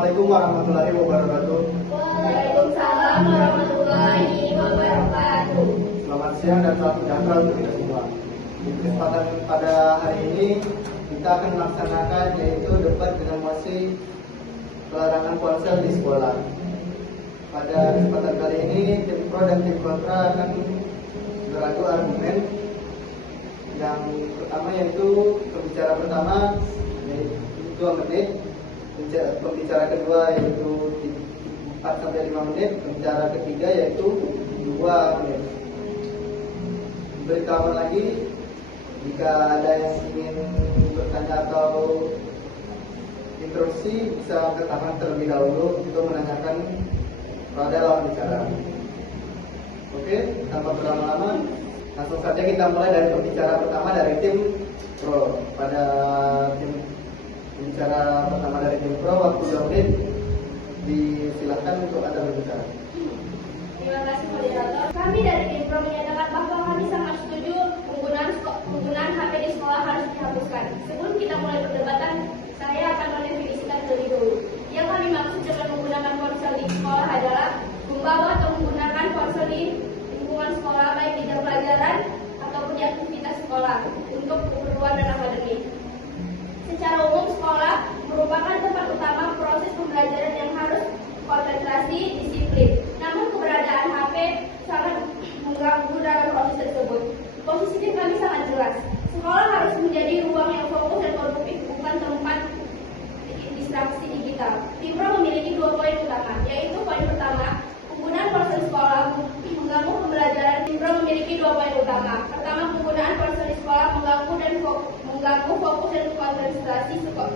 Assalamualaikum warahmatullahi wabarakatuh. Waalaikumsalam warahmatullahi wabarakatuh. Selamat siang dan salam sejahtera untuk kita semua. Di kesempatan pada hari ini kita akan melaksanakan yaitu debat dengan mosi pelarangan ponsel di sekolah. Pada kesempatan kali ini tim pro dan tim kontra akan beradu argumen. Yang pertama yaitu pembicara pertama yaitu 2 menit, pembicara kedua yaitu 4-5 menit, pembicara ketiga yaitu 2 menit. Beritahu lagi jika ada yang ingin bertanya atau interupsi bisa angkat tangan terlebih dahulu untuk menanyakan pada lawan bicara. Oke, tanpa berlama-lama langsung saja kita mulai dari pembicara pertama dari tim pro. Pada tim pembicara pertama dari tim pro, waktu 2 menit, disilakan untuk Anda berbicara. Terima kasih moderator. Kami dari tim pro menyatakan bahwa kami sangat setuju penggunaan HP di sekolah harus dihapuskan. Sebelum kita mulai perdebatan, saya akan mendefinisikan terlebih dahulu. Yang kami maksud dengan menggunakan ponsel di sekolah adalah membawa atau menggunakan ponsel di lingkungan sekolah baik di jam pelajaran ataupun di aktivitas sekolah untuk keperluan dan akademik. Secara umum, sekolah merupakan tempat utama proses pembelajaran yang harus konsentrasi, disiplin. Namun keberadaan HP sangat mengganggu dalam proses tersebut. Posisi kami sangat jelas. Sekolah harus menjadi ruang yang fokus dan produktif, bukan tempat distraksi digital. Tim pro memiliki 2 poin utama, yaitu poin pertama, penggunaan ponsel sekolah mengganggu pembelajaran. Tim pro memiliki 2 poin utama. Pertama, penggunaan ponsel di sekolah mengganggu fokus dan konsentrasi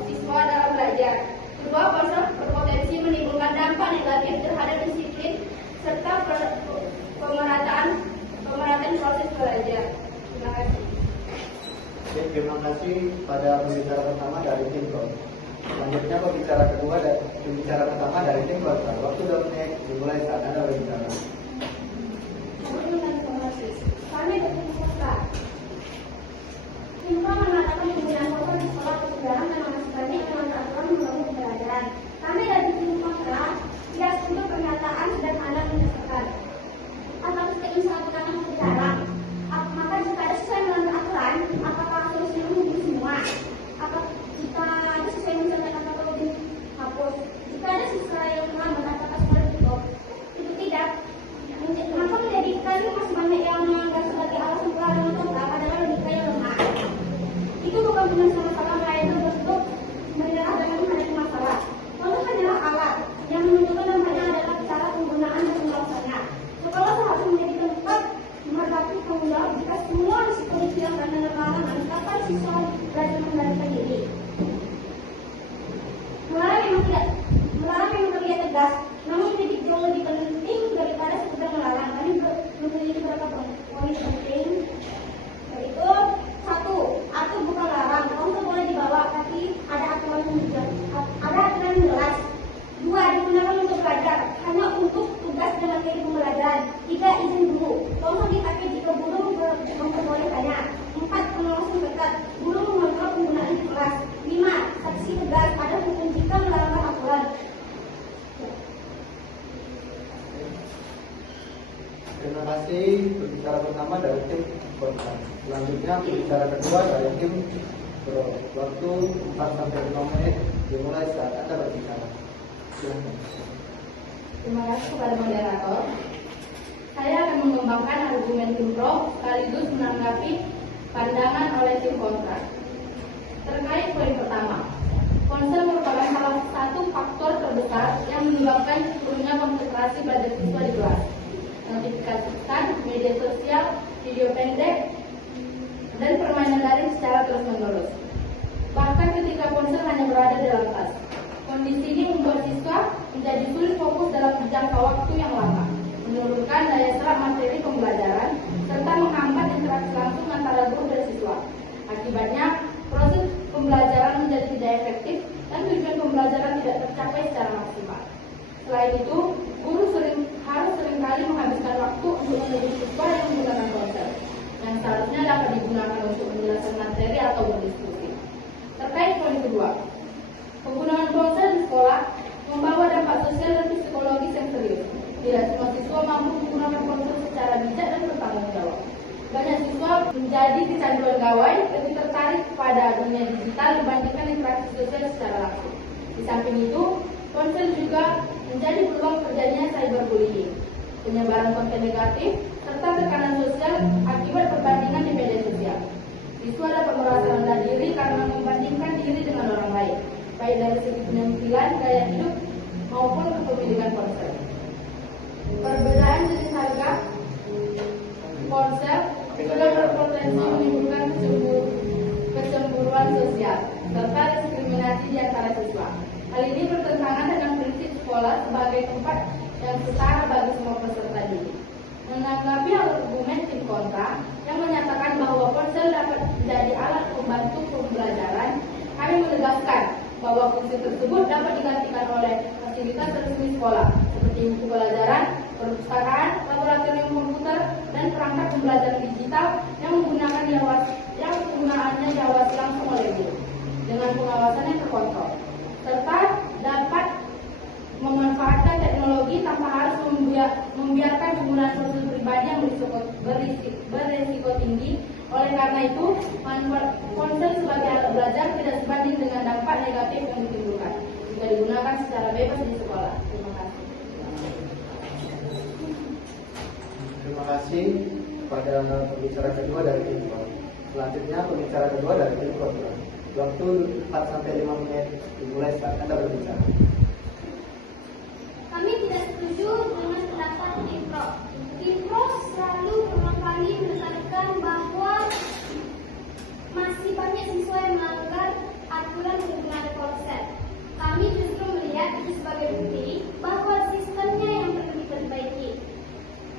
siswa dalam belajar. Kedua, ponsel berpotensi menimbulkan dampak negatif terhadap disiplin serta pemerataan proses belajar. Terima kasih. Oke, terima kasih pada pembicara pertama dari tim pro. Selanjutnya pembicara kedua dan pembicara pertama dari tim kontra. Waktu 2 menit dimulai saat Anda berbicara. Kami bertim kontra. Tim pro mengatakan penggunaan ponsel di sekolah kesedaran dan masih banyak yang aturan mengganggu pembelajaran. Kami dari tim kontra tidak setuju pernyataan dan Anda menyatakan. Apakah kita ingin sangat utama dilarang? Maka jika ada sesuai melanggar aturan, apakah solusinya mungkin semua? Apakah jika ada sesuai misalkan apakah dihapus? Jika ada sesuai yang melanggar, apakah sekolah tutup? Itu tidak. Maka menjadikan masih banyak yang menganggap sebagai alasan pelarangan kontra adalah logika yang lemah. Itu bukan penyelesaian masalah melainkan bentuk menyerah dengan menghadapi masalah. Lalu hanyalah alat yang menentukan dampaknya adalah cara penggunaan dan pengawasannya. Sekolah seharusnya menjadi tempat menghadapi tanggung jawab jika semua risiko yang karena larangan kapan siswa belajar mengendalikan diri. Melarang memang terlihat tegas, namun titik jauh lebih penting daripada sekedar melarang. Kami memiliki beberapa poin penting, yaitu 1. Atur bukan larang. Ponsel boleh dibawa, tapi ada aturan yang jelas. 2. Digunakan untuk belajar, hanya untuk tugas dan materi pembelajaran. 3. Izin guru. Ponsel dipakai jika guru memperbolehkannya. 4. Pengawasan ketat. Guru mengontrol penggunaan di kelas. 5. Sanksi tegas. Ada hukum jika melanggar aturan. Terima kasih pembicara pertama dari tim kontra. Selanjutnya pembicara kedua dari tim pro. Waktu 4-5 menit dimulai saat Anda berbicara. Silakan. Terima kasih kepada moderator. Saya akan mengembangkan argumen tim pro sekaligus menanggapi pandangan oleh tim kontra. Terkait poin pertama, ponsel merupakan salah satu faktor terbesar yang menyebabkan turunnya konsentrasi belajar siswa di kelas. Notifikasi pesan, media sosial, video pendek, dan permainan daring secara terus-menerus. Bahkan ketika ponsel hanya berada dalam tas, kondisi ini membuat siswa menjadi sulit fokus dalam jangka waktu yang lama, menurunkan daya serap materi pembelajaran, serta menghambat interaksi langsung antara guru dan siswa. Akibatnya, proses pembelajaran menjadi tidak efektif dan tujuan pembelajaran tidak tercapai secara maksimal. Selain itu, guru harus seringkali menghabiskan waktu untuk mendidik siswa yang menggunakan ponsel, yang seharusnya dapat digunakan untuk menjelaskan materi atau berdiskusi. Terkait poin kedua, penggunaan ponsel di sekolah menjadi kecanduan gawai, lebih tertarik pada dunia digital dibandingkan interaksi sosial secara langsung. Di samping itu, ponsel juga menjadi peluang terjadinya cyberbullying, penyebaran konten negatif, serta tekanan sosial akibat perbandingan di media sosial. Siswa dapat merasa rendah diri karena membandingkan diri dengan orang lain, baik dari segi penampilan, gaya hidup, maupun kepemilikan ponsel. Perbedaan jenis harga ponsel juga berpotensi menimbulkan kecemburuan sosial serta diskriminasi di antara siswa. Hal ini bertentangan dengan prinsip sekolah sebagai tempat yang setara bagi semua peserta didik. Menanggapi argumen tim kontra yang menyatakan bahwa ponsel dapat menjadi alat pembantu pembelajaran, kami menegaskan bahwa fungsi tersebut dapat digantikan oleh fasilitas resmi sekolah seperti buku pelajaran, perpustakaan, laboratorium komputer, dan perangkat pembelajaran digital yang penggunaannya diawasi langsung oleh guru dengan pengawasan yang terkontrol, serta dapat memanfaatkan teknologi tanpa harus membiarkan penggunaan sosial pribadi yang berisiko tinggi. Oleh karena itu, manfaat ponsel sebagai alat belajar tidak sebanding dengan dampak negatif yang ditimbulkan jika digunakan secara bebas di sekolah. Terima kasih. Terima kasih pada pembicara kedua dari tim kontra. Selanjutnya pembicara kedua dari tim kontra. Waktu 4-5 menit dimulai saat Anda berbicara. Kami tidak setuju dengan pendapat tim pro. Tim pro selalu berulang kali menekankan bahwa masih banyak siswa yang melanggar aturan penggunaan ponsel. Kami justru melihat itu sebagai bukti bahwa sistemnya yang perlu diperbaiki.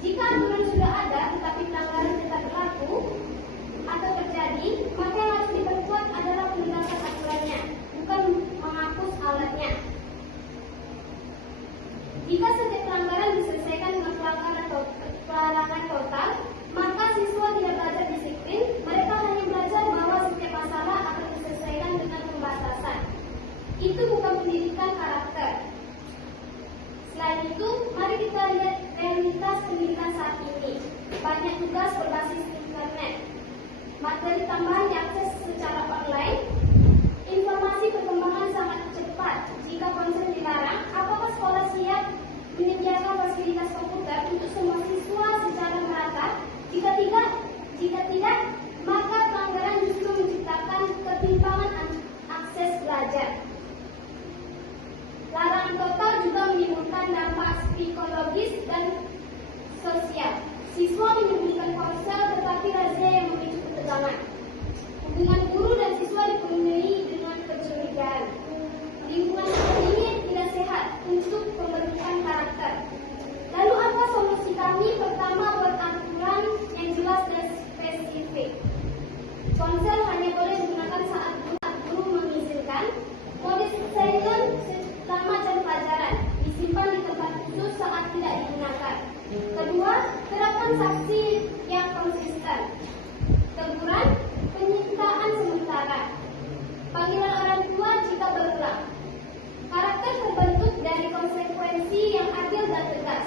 Jika aturan sudah ada tetapi pelanggaran tetap berlaku atau terjadi, maka yang harus diperkuat adalah penegakan aturannya, bukan menghapus alatnya. Jika setiap pelanggaran diselesaikan dengan pelarangan total, maka siswa tidak belajar disiplin, mereka hanya belajar bahwa setiap masalah akan diselesaikan dengan pembatasan. Itu bukan pendidikan karakter. Selain itu, mari kita lihat realitas pendidikan saat ini. Banyak tugas berbasis internet, materi tambahan diakses secara online, informasi perkembangan sangat cepat. Jika ponsel dilarang, apakah sekolah siap menyediakan fasilitas komputer untuk semua siswa secara merata? Jika tidak, maka pelanggaran justru menciptakan ketimpangan akses belajar. Larangan total juga menimbulkan dampak psikologis dan sosial. Siswa menyembunyikan ponsel tetapi razia yang memicu ketegangan. Hubungan guru dan siswa dipenuhi dengan kecurigaan. Lingkungan ini tidak sehat untuk pembentukan karakter. Lalu apa solusi kami? Pertama, buat aturan yang jelas dan spesifik. Ponsel hanya boleh digunakan saat guru mengizinkan. Mode silent selama jam pelajaran, disimpan di tempat khusus saat tidak digunakan. Kedua, terapkan sanksi yang konsisten. Teguran, penyitaan sementara. Panggilan orang tua jika berulang. Karakter terbentuk dari konsekuensi yang adil dan tegas.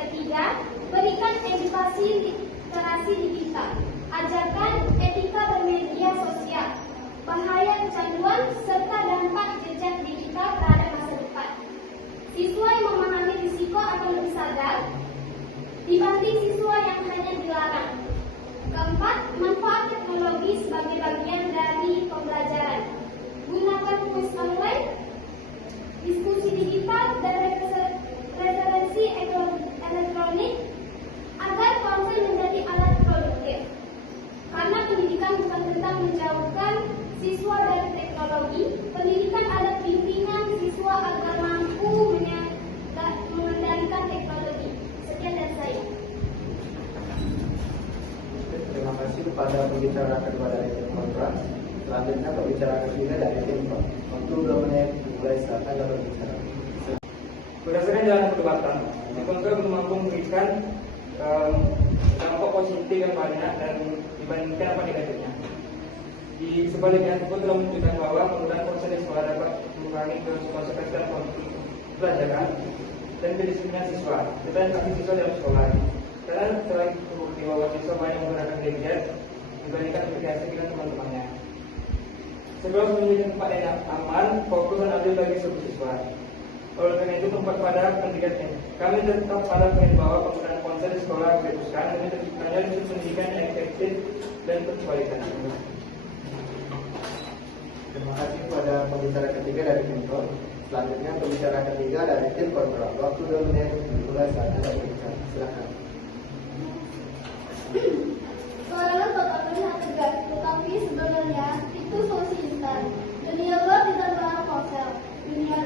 Ketiga, berikan edukasi literasi digital. Ajarkan etika bermedia sosial, bahaya kecanduan, serta dampak jejak digital terhadap masa depan. Siswa yang memahami risiko akan lebih sadar dibanding siswa yang hanya dilarang. Keempat, manfaat teknologi sebagai bagian dari pembelajaran. Gunakan kuis online, diskusi digital, dan referensi elektronik agar ponsel menjadi alat produktif. Karena pendidikan bukan tentang menjauhkan siswa dari teknologi, pendidikan adalah bimbingan siswa agar mampu mengendalikan teknologi. Sekian dari saya. Terima kasih kepada pembicara kedua dari tim kontra. Selanjutnya pembicara ketiga dari tim pro. Waktu 2 menit dimulai saat Anda berbicara. Berdasarkan jalan perdebatan, tim kontra belum mampu memberikan dampak positif yang banyak dan dibandingkan apa negatifnya. Di sebaliknya, tim telah menunjukkan bahwa penggunaan ponsel di sekolah dapat mengurangi konsekuensi dan pelajaran dan kedisiplinan siswa, serta interaksi siswa dalam sekolah. Karena telah terbukti bahwa siswa banyak menggunakan gadget dibandingkan berkreasi dengan teman-temannya. Sebelum menjadi tempat yang aman, fokus dan adil bagi seluruh siswa. Oleh karena itu, tempat pada pendidikan ini, kami tetap pada poin bahwa penggunaan ponsel di sekolah dihapuskan demi terciptanya sistem pendidikan yang efektif dan berkualitas. Terima kasih kepada pembicara ketiga dari Pemprov. Selanjutnya pembicara ketiga dari tim kontrol. Waktu 2 menit dimulai saat Anda berbicara. Silakan. Pelarangan total terlihat tegas, tetapi sebenarnya itu solusi instan. Dunia luar tidak melarang ponsel, dunia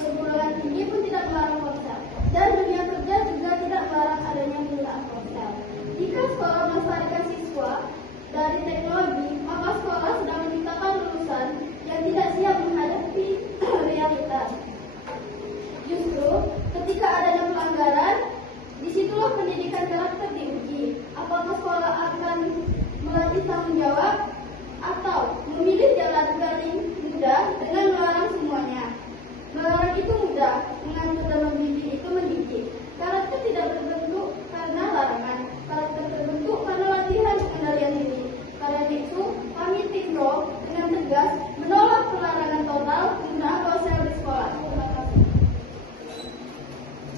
perguruan tinggi pun tidak melarang ponsel, dan dunia kerja juga tidak melarang adanya penggunaan ponsel. Jika sekolah melestarikan siswa dari teknologi, maka sekolah sedang menciptakan lulusan yang tidak siap menghadapi realitas. Justru ketika adanya pelanggaran, disitulah pendidikan karakter diuji. Apakah sekolah akan melatih tanggung jawab atau memilih jalan paling mudah dengan melarang semuanya? Melarang itu mudah, mengatur dan membimbing itu mendidik. Karakter tidak terbentuk karena larangan, karakter terbentuk karena latihan pengendalian diri. Karena itu, kami tim Pro dengan tegas menolak pelarangan total penggunaan ponsel di sekolah. Terima kasih.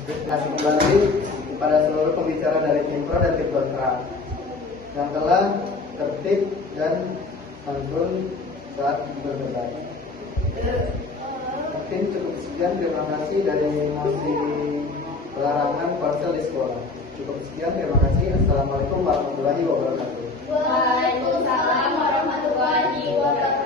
Terima kasih kembali kepada seluruh pembicara dari tim Pro dan tim kontra yang telah tertib dan santun saat berdebat. Mungkin cukup sekian, terima kasih dari mosi pelarangan ponsel di sekolah. Cukup sekian, terima kasih. Assalamualaikum warahmatullahi wabarakatuh. Waalaikumsalam warahmatullahi wabarakatuh.